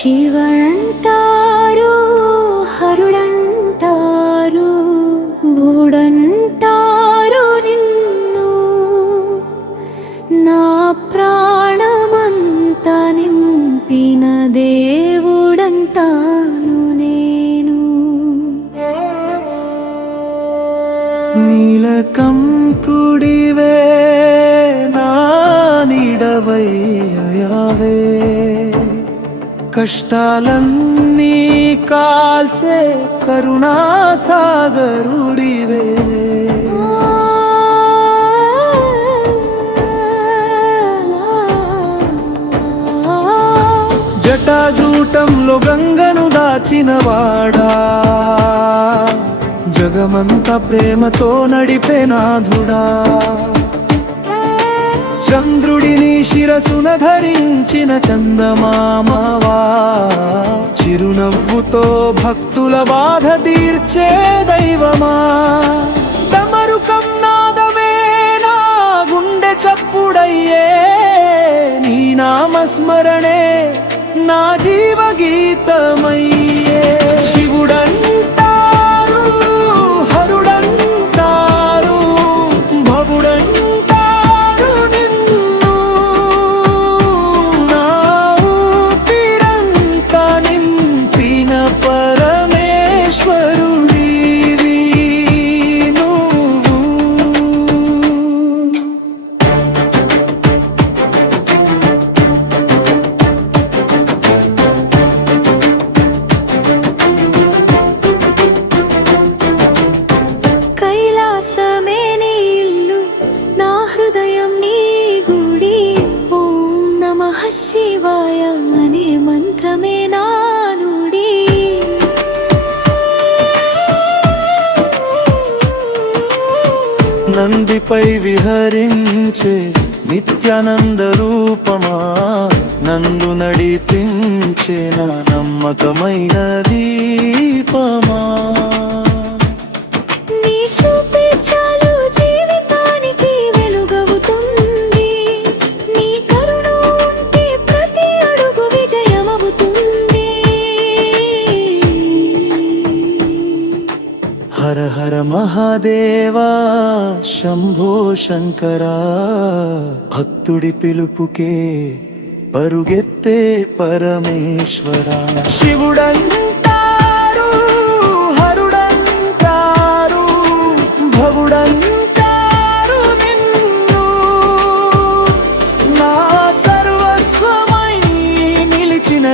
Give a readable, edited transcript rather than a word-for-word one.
శివనంటారు, హరుడంటారు, భుడంటారు నిన్ను. నా ప్రాణమంతా నింపిన దేవుడంటాను నేను. నీలకంఠుడివే నా నీడవయ్యావే, కష్టాలన్నీ కాల్చే కరుణాసాగరుడివే. జటాజూటంలో గంగను దాచినవాడా, జగమంతా ప్రేమతో నడిపే నాథుడా. చంద్రుడిని శిరసున ధరించిన చందమామవా, చిరునవ్వుతో భక్తుల బాధ తీర్చే దైవమా. డమరుకం నాదమే నా గుండె చప్పుడయ్యే, నీ నామస్మరణే నా జీవగీతమయ్యే. శివుడంటారు, హరుడంటారు, భవుడంటారు నిన్ను. నా ఊపిరంతా నింపిన పరమేశ్వరుడివి నువ్వు. కైలాసమే నీ ఇల్లు, నా హృదయం నీ గుడి. ఓం నమః శివాయ అనే మంత్రమే నా నుడి. నందిపై విహరించే నిత్యానంద రూపమా, నందు నడిపించే నా నమ్మకమైన దీపమా. నీ చూపే చాలు జీవితానికి వెలుగవుతుంది, నీ కరుణ ఉంటే ప్రతి అడుగు విజయమవుతుంది. హర హర మహాదేవా శంభో శంకరా, భక్తుడి పిలుపుకే పరుగెత్తే పరమేశ్వరా. శివుడంటారు, హరుడంటారు, భవుడంటారు నిన్ను. నా సర్వస్వమై నిలిచిన